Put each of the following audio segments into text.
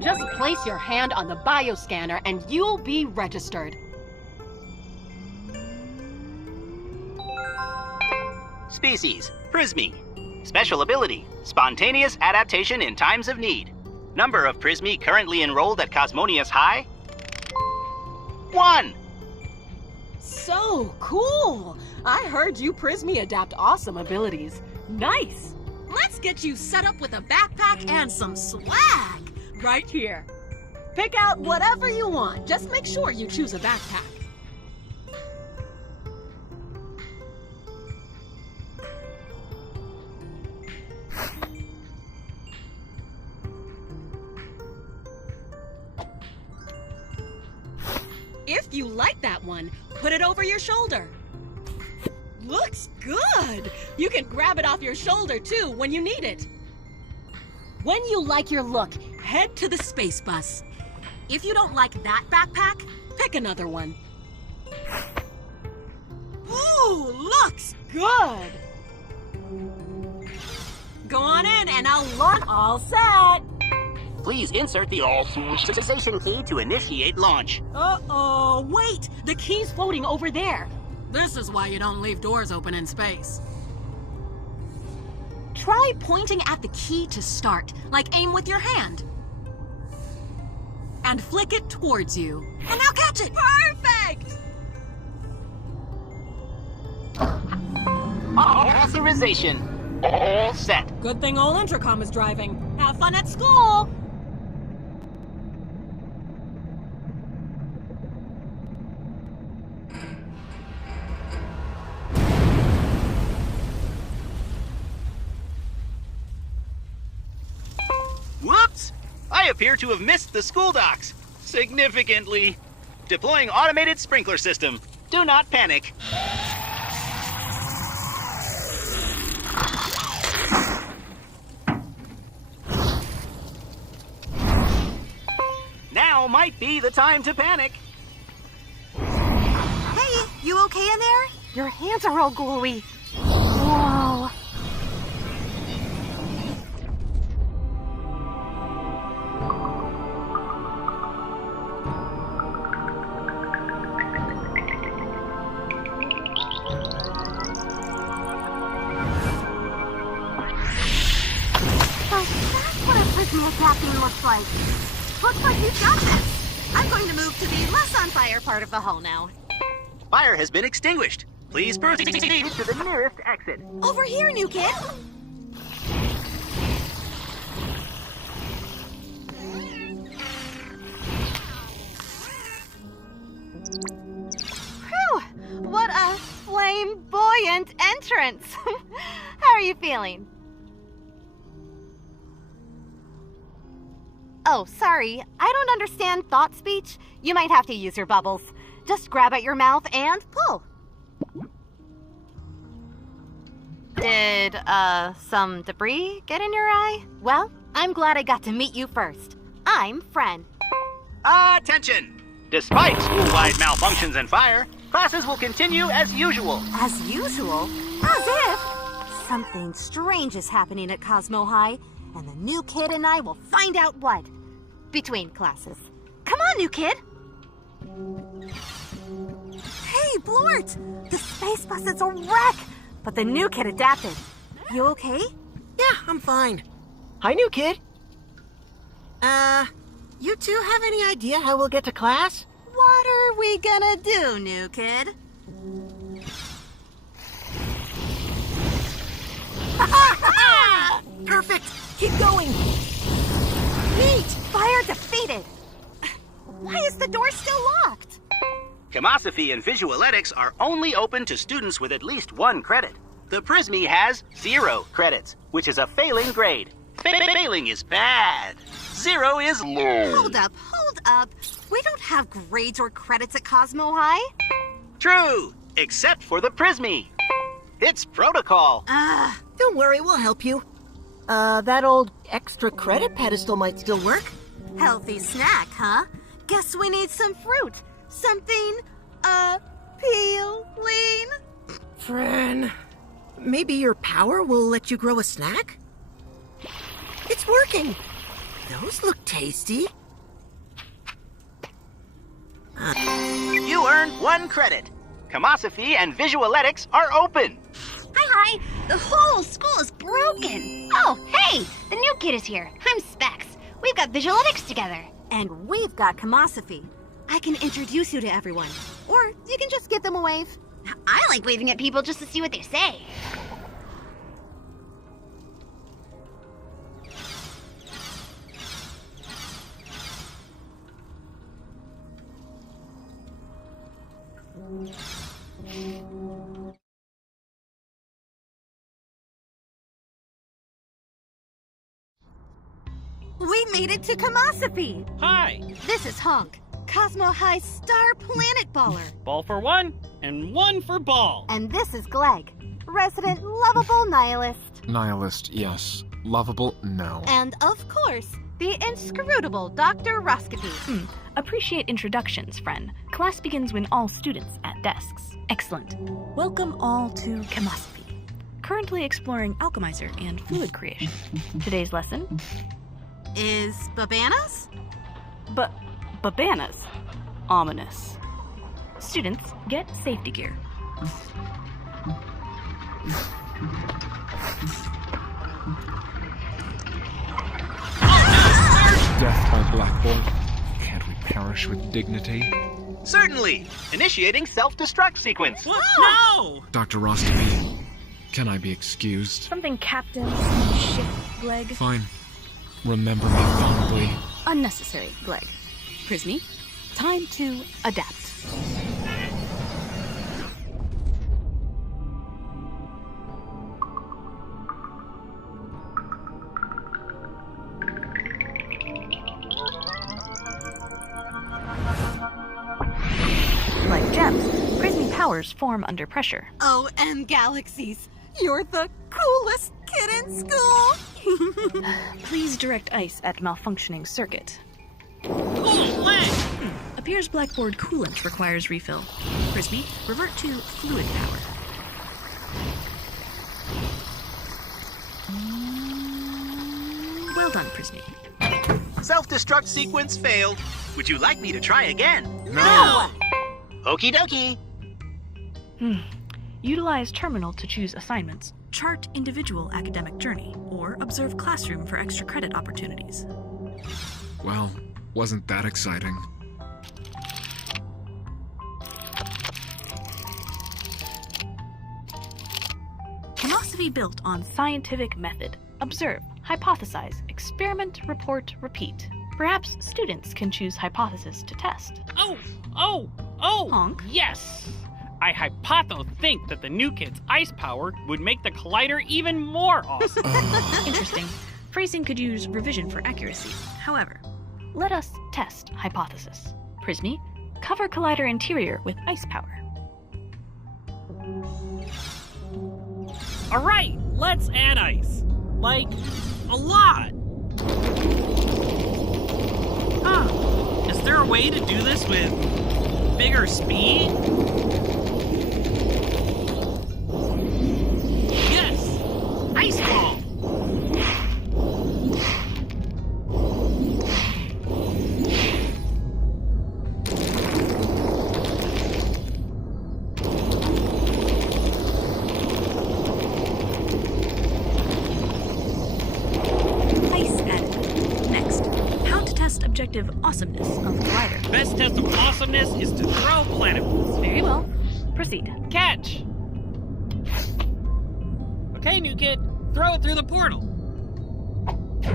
Just place your hand on the bioscanner and you'll be registered. Species, Prismy. Special ability, spontaneous adaptation in times of need. Number of Prismy currently enrolled at Cosmonious High? 1! So cool! I heard you Prismy adapt awesome abilities. Nice! Let's get you set up with a backpack and some swag! Right here. Pick out whatever you want. Just make sure you choose a backpack. If you like that one, put it over your shoulder. Looks good! You can grab it off your shoulder too when you need it. When you like your look, Head to the space bus. If you don't like that backpack, pick another one. ooh, looks Good! Go on in and I'll launch. All set! Please insert the authorization key to initiate launch. Uh-oh, wait! The key's floating over there. This is why you don't leave doors open in space. Try Pointing at the key to start, like aim with your hand. And flick it towards you. And now catch it! Perfect! Authorization. All set. Good thing old Intercom is driving. Have fun at school! Whoops! I appear to have missed the school docks. Significantly. Deploying automated sprinkler system. Do not panic. Now might be the time to panic. Hey, you okay in there? Your hands are all glowy. Whoa. Caffeine looks like. Looks like you've got this. I'm going to move to the less on fire part of the hall now. Fire has been extinguished. Please proceed to the nearest exit. Over here, new kid. Whew! What a flamboyant entrance! How are you feeling? Oh, sorry. I don't understand thought speech. You might have to use your bubbles. Just grab at your mouth and pull. Did, some debris get in your eye? Well, I'm glad I got to meet you first. I'm Fren. Attention! Despite school-wide malfunctions and fire, classes will continue as usual. As usual? As if something strange is happening at Cosmo High, and the new kid and I will find out what. Between classes. Come on, new kid! Hey, Blort! The space bus is a wreck! But the new kid adapted. You okay? Yeah, I'm fine. Hi, new kid. You two have any idea how we'll get to class? What are we gonna do, new kid? Perfect. Keep going! Neat! Fire defeated! Why is the door still locked? Chemosophy and Visualetics are only open to students with at least 1 credit. The Prismy has 0 credits, which is a failing grade. Failing is bad. 0 is low. Hold up. We don't have grades or credits at Cosmo High. True, except for the Prismy. It's protocol. Don't worry, we'll help you. That old extra credit pedestal might still work. Healthy snack, huh? Guess we need some fruit. Something, appealing. Fran, maybe your power will let you grow a snack? It's working! Those look tasty. You earned 1 credit. Cosmosophy and Visualetics are open. Hi. The whole school is broken. Oh, hey, the new kid is here. I'm Specs. We've got Visualetics together. And we've got Cosmosophy. I can introduce you to everyone. Or you can just give them a wave. I like waving at people just to see what they say. We made it to Cosmosophy. Hi! This is Honk, Cosmo High's star planet baller. Ball for 1, and 1 for ball. And this is Gleg, resident lovable nihilist. Nihilist, yes. Lovable, no. And of course, the inscrutable Dr. Roskopy. Appreciate introductions, friend. Class begins when all students at desks. Excellent. Welcome all to Cosmosophy. Currently exploring alchemizer and fluid creation. Today's lesson Is Babanas? Babanas. Ominous. Students, get safety gear. Death by blackboard. Can't we perish with dignity? Certainly. Initiating self-destruct sequence. What? No! Dr. Rostomy, can I be excused? Something captain, ship, Gleg. Fine. Remember me fondly. Unnecessary, Gleg. Prismy, time to adapt. Like gems, Prismy powers form under pressure. OM Galaxies, you're the coolest kid in school. Please direct ice at malfunctioning circuit. Cool leg! Appears blackboard coolant requires refill. Prismy, revert to fluid power. Well done, Prismy. Self-destruct sequence failed. Would you like me to try again? No! Okie dokie. Utilize terminal to choose assignments. Chart individual academic journey, or observe classroom for extra credit opportunities. Well, wasn't that exciting? Philosophy built on scientific method. Observe, hypothesize, experiment, report, repeat. Perhaps students can choose hypothesis to test. Oh! Honk. Yes! I think that the new kid's ice power would make the collider even more awesome. Interesting. Phrasing could use revision for accuracy. However, let us test hypothesis. Prismy, cover collider interior with ice power. Alright, let's add ice. Like, a lot. Is there a way to do this with bigger speed? Yes! Ice ball! Ice added. Next, how to test objective awesomeness of collider. Best test of awesomeness is to throw planet balls. Very well. Proceed. Catch! Okay, new kid, throw it through the portal.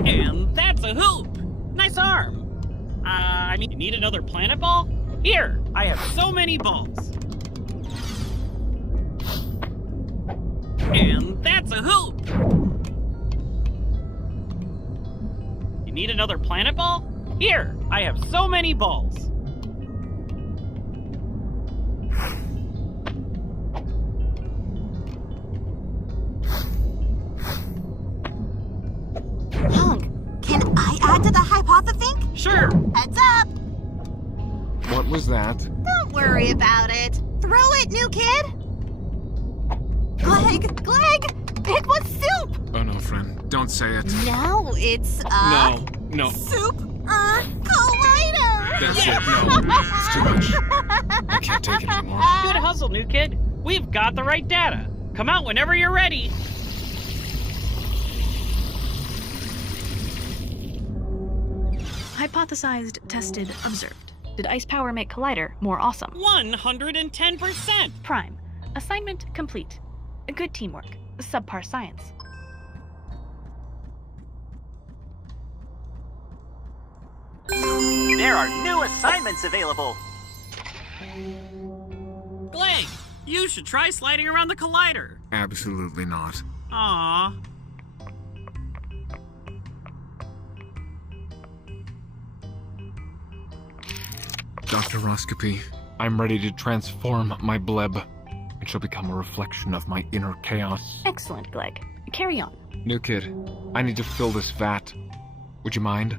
And that's a hoop! Nice arm! You need another planet ball? Here, I have so many balls. And that's a hoop! You need another planet ball? Here, I have so many balls. Honk, can I add to the hypothethink? Sure! Heads up! What was that? Don't worry about it. Throw it, new kid! Gleg! It was soup! Oh no, friend. Don't say it. No, it's, No. No. Collider! That's it. No. It's too much. I can't take it anymore. Good hustle, new kid. We've got the right data. Come out whenever you're ready. Hypothesized, tested, observed. Did ice power make Collider more awesome? 110%. Prime. Assignment complete. Good teamwork. Subpar science. There are new assignments available. Gleg, you should try sliding around the collider. Absolutely not. Aww. Dr. Roscopy, I'm ready to transform my bleb. It shall become a reflection of my inner chaos. Excellent, Gleg. Carry on. New kid, I need to fill this vat. Would you mind?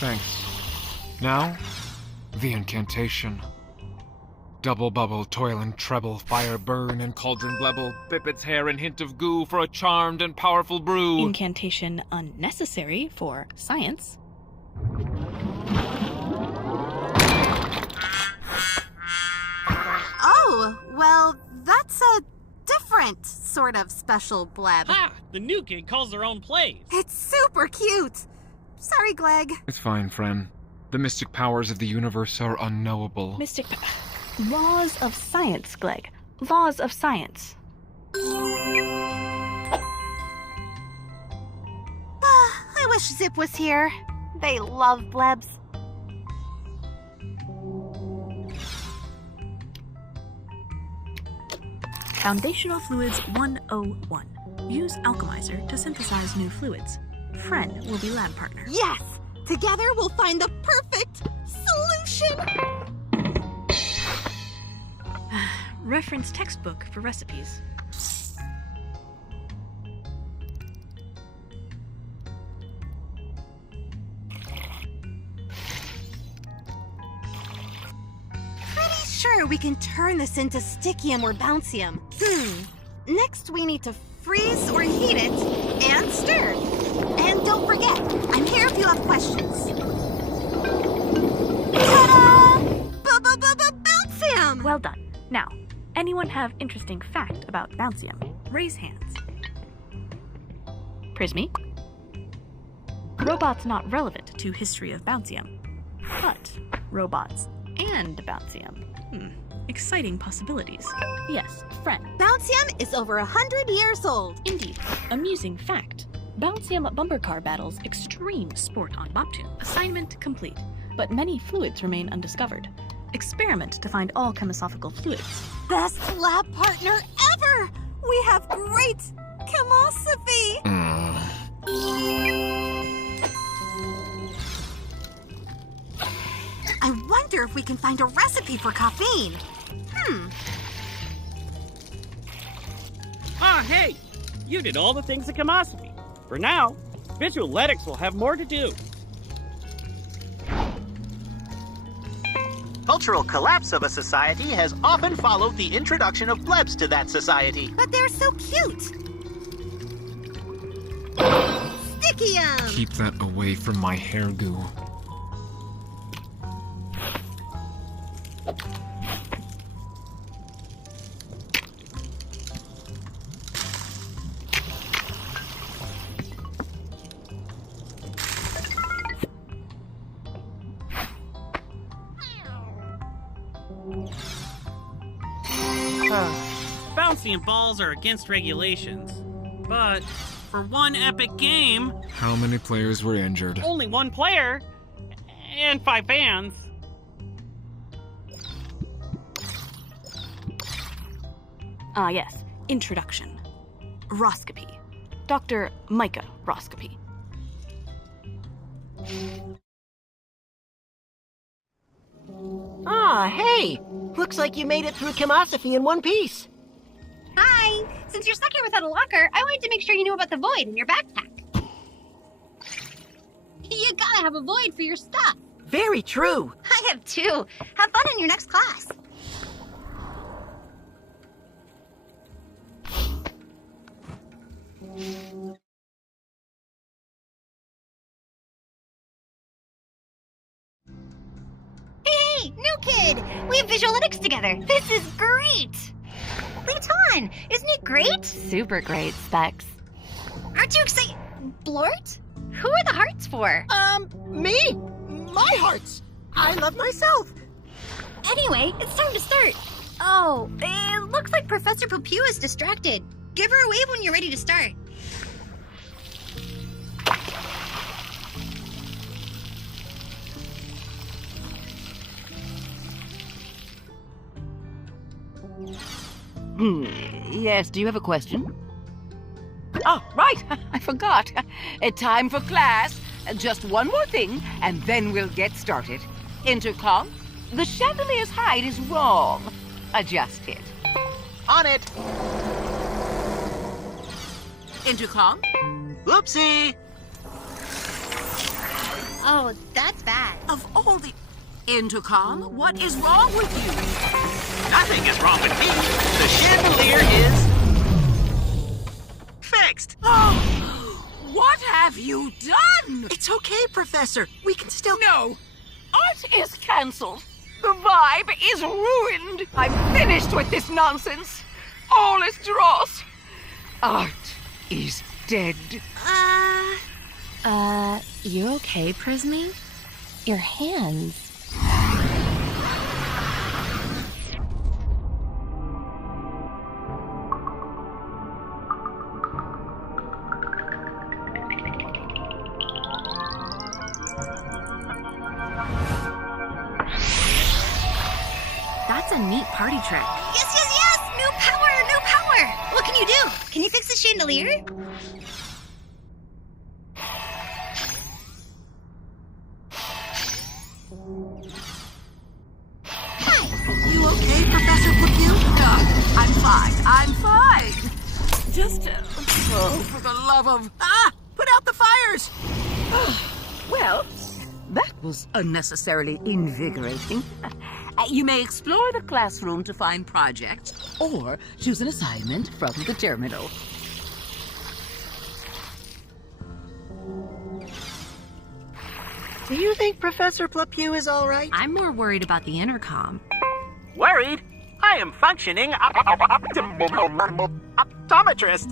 Thanks. Now, the incantation. Double bubble, toil and treble, fire burn and cauldron blebble, bip its hair and hint of goo for a charmed and powerful brew. Incantation unnecessary for science. Oh, well, that's a different sort of special bleb. Ha! The new kid calls their own plays. It's super cute. Sorry, Gleg. It's fine, friend. The mystic powers of the universe are unknowable. Laws of science, Gleg. Laws of science. I wish Zip was here. They love blebs. Foundational Fluids 101. Use Alchemizer to synthesize new fluids. Fren will be lab partner. Yes! Together we'll find the perfect solution! Reference textbook for recipes. Pretty sure we can turn this into Stickium or Bouncium. Next we need to freeze or heat it and stir. And don't forget, I'm here if you have questions. Ta-da! Bouncium! Well done. Now, anyone have interesting fact about Bouncium? Raise hands. Prismy? Robots not relevant to history of Bouncium, but robots and Bouncium. Exciting possibilities. Yes, Fren. Bouncium is over 100 years old. Indeed. Amusing fact. Bouncium bumper car battles extreme sport on Boptune. Assignment complete, but many fluids remain undiscovered. Experiment to find all chemisophical fluids. Best lab partner ever! We have great chemosophy! I wonder if we can find a recipe for caffeine. Ah, hey! You did all the things at Chemosophy. For now, Visualetics will have more to do. Cultural collapse of a society has often followed the introduction of blebs to that society. But they're so cute! Stickium! Keep that away from my hair goo. Bouncing balls are against regulations. But for one epic game, How many players were injured? only one player and 5 fans. Ah, yes. Introduction. Roscopy. Dr. Micah Roscopy. Ah, hey! Looks like you made it through chemosophy in one piece. Hi! Since you're stuck here without a locker, I wanted to make sure you knew about the void in your backpack. You gotta have a void for your stuff. Very true. I have too. Have fun in your next class. New kid! We have visualytics together. This is great! Leighton, isn't it great? Super great, Specs. Aren't you excited? Blort? Who are the hearts for? Me? My hearts. I love myself. Anyway, it's time to start. Oh, it looks like Professor Popew is distracted. Give her a wave when you're ready to start. Yes, do you have a question? Oh, right, I forgot. Time for class. Just one more thing, and then we'll get started. Intercom, the chandelier's height is wrong. Adjust it. On it. Intercom? Oopsie. Oh, that's bad. Of all the... Intercom, what is wrong with you? Nothing is wrong with me. The chandelier is fixed. Oh, what have you done? It's okay, Professor. We can still... No, art is cancelled. The vibe is ruined. I'm finished with this nonsense. All is dross. Art is dead. You okay, Prismy? Your hands. That's a neat party trick. Yes, yes, yes! New power, new power! What can you do? Can you fix the chandelier? You okay, Professor Popew? I'm fine. Just, for the love of... Put out the fires! Well, that was unnecessarily invigorating. You may explore the classroom to find projects, or choose an assignment from the terminal. Do you think Professor Popew is all right? I'm more worried about the intercom. Worried? I am functioning optometrist.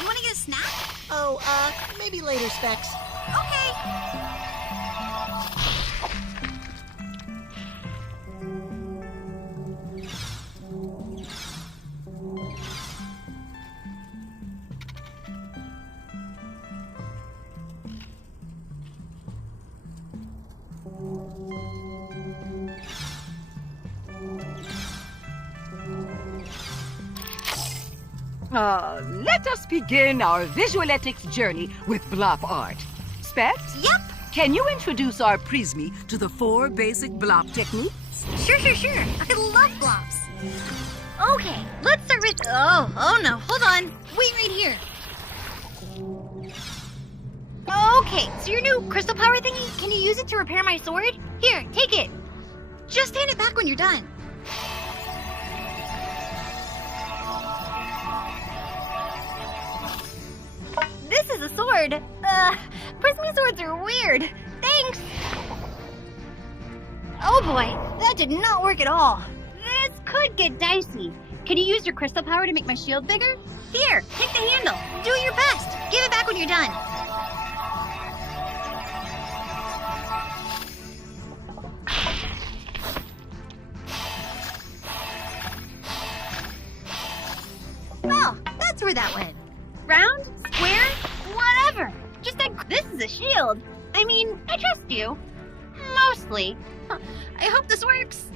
You want to get a snack? Oh, maybe later, Specs. Okay. Let us begin our visualytics journey with blop art. Specs? Yep. Can you introduce our Prismy to the 4 basic blop techniques? Sure. I love blobs. Okay, let's start with... Oh no, hold on. Wait right here. Okay, so your new crystal power thingy, can you use it to repair my sword? Here, take it. Just hand it back when you're done. This is a sword. Prismy swords are weird. Thanks. Oh boy, that did not work at all. This could get dicey. Can you use your crystal power to make my shield bigger? Here, take the handle. Do your best. Give it back when you're done. Well, that's where that went. Round, square, whatever. Just like this is a shield. I mean, I trust you. Mostly. I hope this works.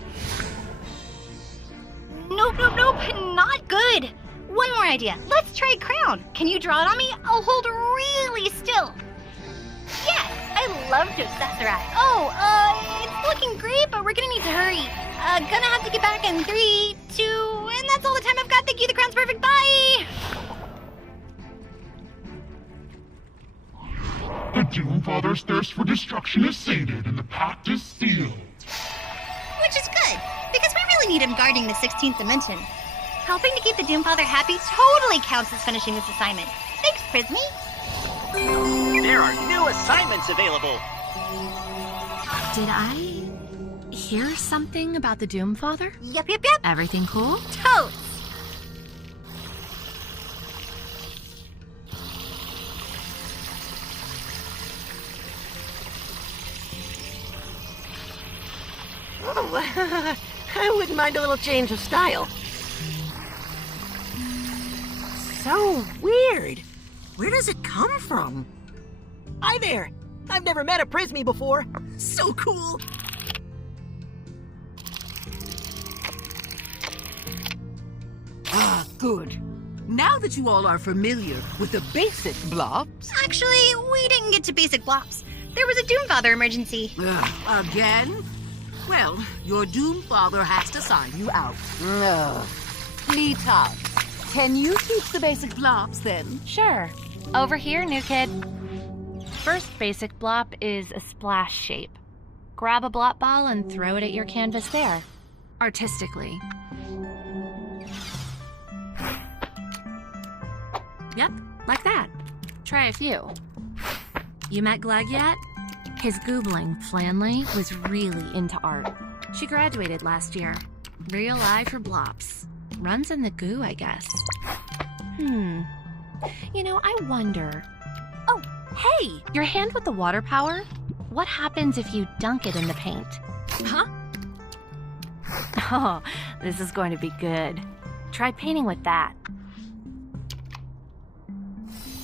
Nope. Not good. one more idea. Let's try crown. Can you draw it on me? I'll hold really still. Yes, I love to accessorize. Oh, it's looking great, but we're gonna need to hurry. Gonna have to get back in 3, 2, and that's all the time I've got. Thank you, the crown's perfect. Bye! The Doomfather's thirst for destruction is sated and the pact is sealed. Which is good, because we really need him guarding the 16th dimension. Helping to keep the Doomfather happy totally counts as finishing this assignment. Thanks, Prismy. There are new assignments available. Did I hear something about the Doomfather? Yep. Everything cool? Totes. Oh, I wouldn't mind a little change of style. So weird. Where does it come from? Hi there. I've never met a Prismy before. So cool. Ah, good. Now that you all are familiar with the basic blobs... Actually, we didn't get to basic blobs. There was a Doomfather emergency. Again? Well, your Doomfather has to sign you out. Lita, can you teach the basic blobs then? Sure. Over here, new kid. First basic blop is a splash shape. Grab a blop ball and throw it at your canvas there. Artistically. Yep, like that. Try a few. You met Gleg yet? His goobling, Flanley, was really into art. She graduated last year. Real eye for blops. Runs in the goo, I guess. You know, I wonder... Oh, hey! Your hand with the water power? What happens if you dunk it in the paint? Huh? Oh, this is going to be good. Try painting with that.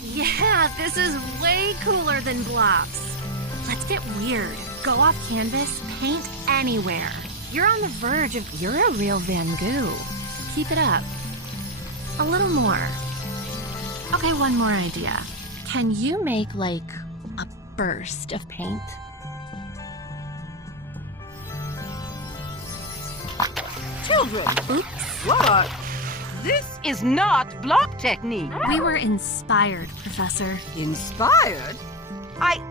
Yeah, this is way cooler than blobs. Let's get weird. Go off canvas, paint anywhere. You're on the verge of... You're a real Van Gogh. Keep it up. A little more. Okay, one more idea. Can you make, like, a burst of paint? Children! Oops. What? This is not block technique. We were inspired, Professor. Inspired? Fine.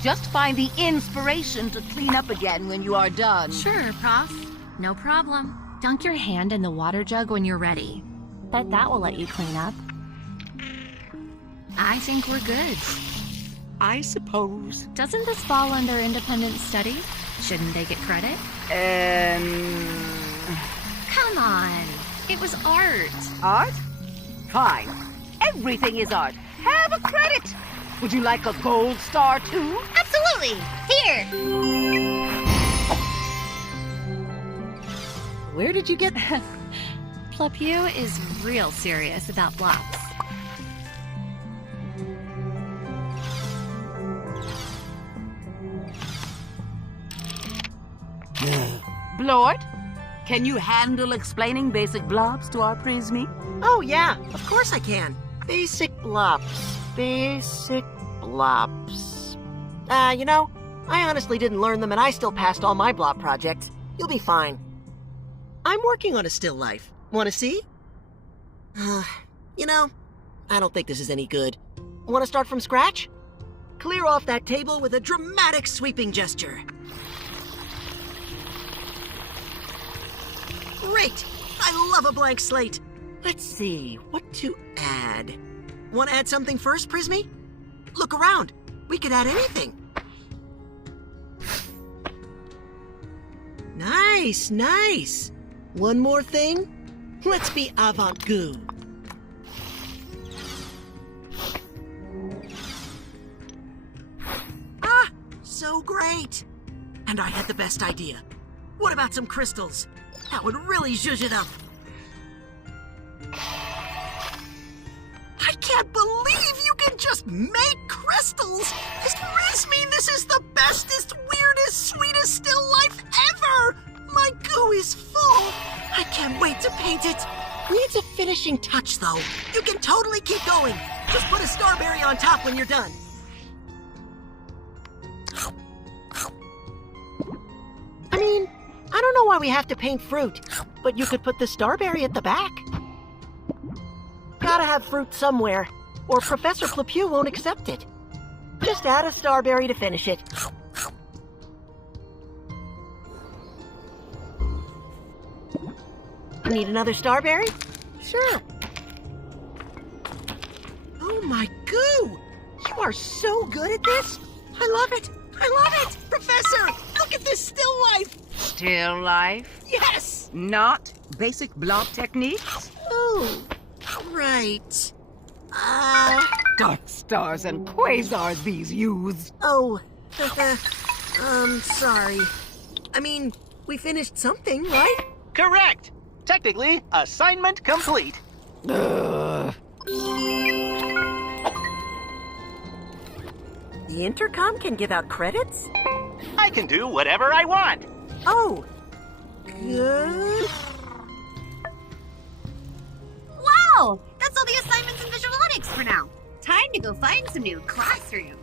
Just find the inspiration to clean up again when you are done. Sure, Prof. No problem. Dunk your hand in the water jug when you're ready. Bet that will let you clean up. I think we're good. I suppose. Doesn't this fall under independent study? Shouldn't they get credit? Come on. It was art. Art? Fine. Everything is art. Have a credit. Would you like a gold star too? Absolutely. Here. Where did you get... Plepew is real serious about blocks. Blort, can you handle explaining basic blobs to our Prismy? Oh, yeah. Of course I can. Basic blobs. Basic blobs. You know, I honestly didn't learn them and I still passed all my blob projects. You'll be fine. I'm working on a still life. Want to see? You know, I don't think this is any good. Want to start from scratch? Clear off that table with a dramatic sweeping gesture. Great! I love a blank slate. Let's see, what to add? Want to add something first, Prismy? Look around. We could add anything. Nice, nice. One more thing? Let's be avant-garde. Ah, so great. And I had the best idea. What about some crystals? That would really zhuzh it up. I can't believe you can just make crystals! This Prismy, this is the bestest, weirdest, sweetest still life ever! My goo is full! I can't wait to paint paint it. Needs a finishing touch, though. You can totally keep going. Just put a starberry on top when you're done. I mean, I don't know why we have to paint fruit, but you could put the starberry at the back. Gotta have fruit somewhere, or Professor Plepew won't accept it. Just add a starberry to finish it. Need another starberry? Sure. Oh my goo! You are so good at this! I love it! I love it! Professor, look at this still life! Still life? Yes! Not basic blob techniques? Oh, right. Dark stars and quasars these use. Oh, sorry. I mean, we finished something, right? Correct! Technically, assignment complete. The intercom can give out credits? I can do whatever I want. Oh, good. Wow! That's all the assignments in Visualetics for now. Time to go find some new classrooms.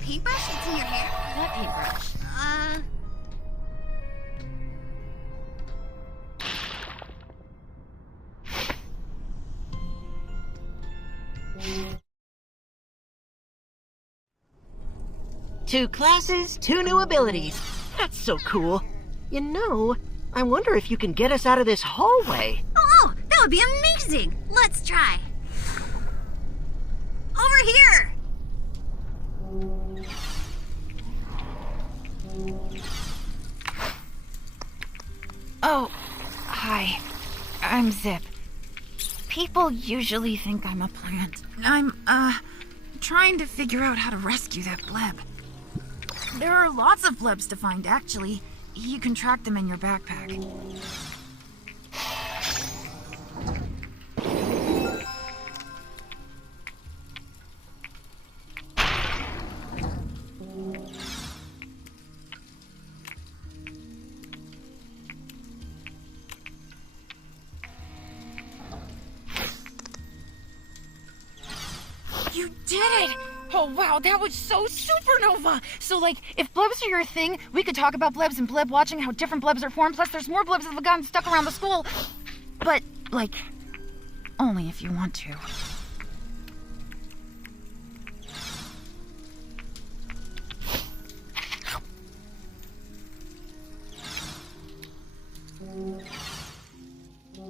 Paintbrush that's in your hair? What paintbrush? Two classes, two new abilities. That's so cool. You know, I wonder if you can get us out of this hallway. Oh, that would be amazing! Let's try. Over here! Oh, hi. I'm Zip. People usually think I'm a plant. I'm, trying to figure out how to rescue that bleb. There are lots of blebs to find, actually. You can track them in your backpack. You did it! Oh wow, that was so supernova! So like, if blebs are your thing, we could talk about blebs and bleb watching how different blebs are formed, plus there's more blebs that have gotten stuck around the school. But, like, only if you want to.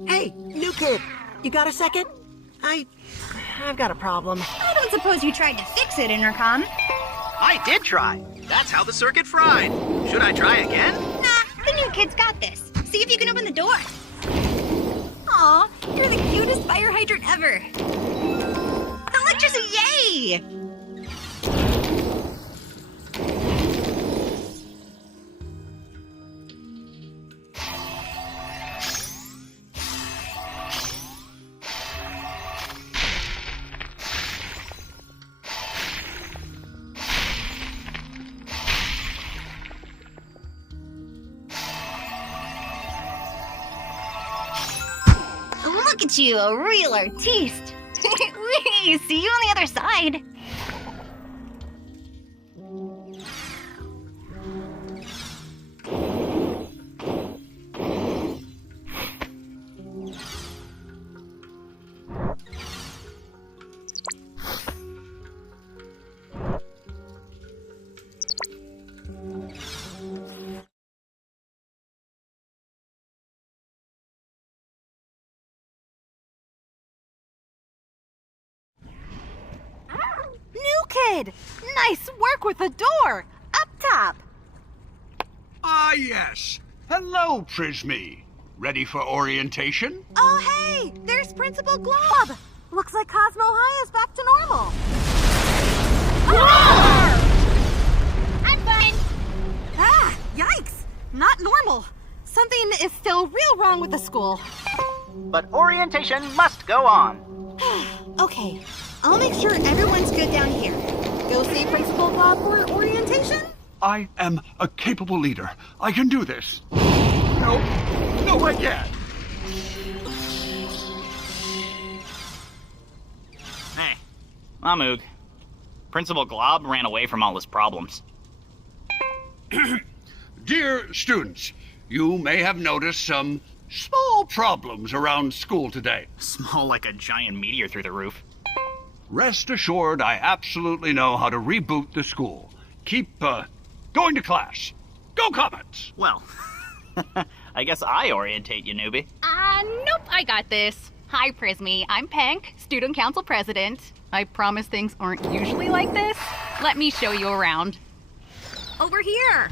Hey, new kid, you got a second? I've got a problem. I don't suppose you tried to fix it, Intercom. I did try. That's how the circuit fried. Should I try again? Nah, the new kid's got this. See if you can open the door. Aw, you're the cutest fire hydrant ever. Electricity, yay! Look at you, a real artiste. Whee, see you on the other side. New kid! Nice work with the door! Up top! Ah, yes. Hello, Prismy. Ready for orientation? Oh, hey! There's Principal Glob! Looks like Cosmo High is back to normal. I'm not normal. Something is still real wrong with the school. But orientation must go on. Okay, I'll make sure everyone's good down here. Go see Principal Bob for orientation? I am a capable leader. I can do this. No, I can't. Hey, I'm Oog. Principal Glob ran away from all his problems. Dear students, you may have noticed some small problems around school today. Small like a giant meteor through the roof. Rest assured, I absolutely know how to reboot the school. Keep, going to class. Go Comets! Well, I guess I orientate you, newbie. Nope, I got this. Hi, Prismy. I'm Pank, Student Council President. I promise things aren't usually like this. Let me show you around. Over here!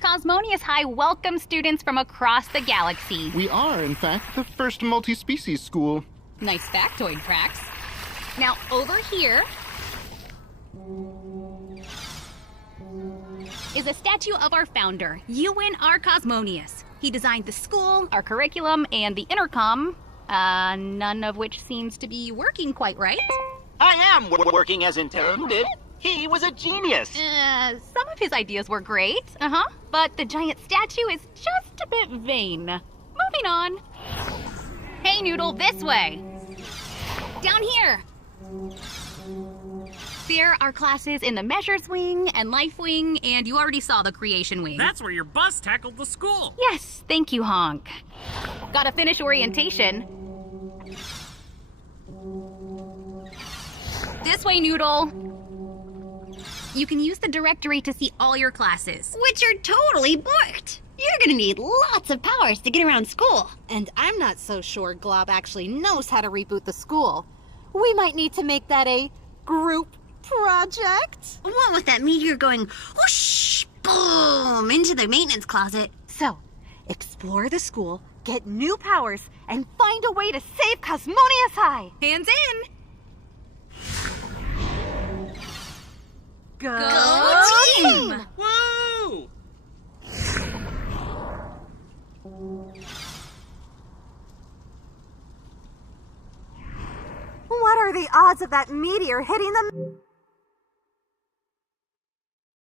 Cosmonious High welcomes students from across the galaxy. We are, in fact, the first multi-species school. Nice factoid, Trax. Now, over here is a statue of our founder, Ewan R. Cosmonious. He designed the school, our curriculum, and the intercom, none of which seems to be working quite right. I am working as intended. He was a genius. Some of his ideas were great, but the giant statue is just a bit vain. Moving on. Hey, Noodle, this way. Down here. There are classes in the Measures Wing and Life Wing, and you already saw the Creation Wing. That's where your bus tackled the school. Yes, thank you, Honk. Gotta finish orientation. This way, Noodle. You can use the directory to see all your classes. Which are totally booked. You're gonna need lots of powers to get around school. And I'm not so sure Glob actually knows how to reboot the school. We might need to make that a group project. What with that meteor going whoosh, boom, into the maintenance closet? So, explore the school, get new powers, and find a way to save Cosmonious High. Hands in. Go team! Woo! What are the odds of that meteor hitting the...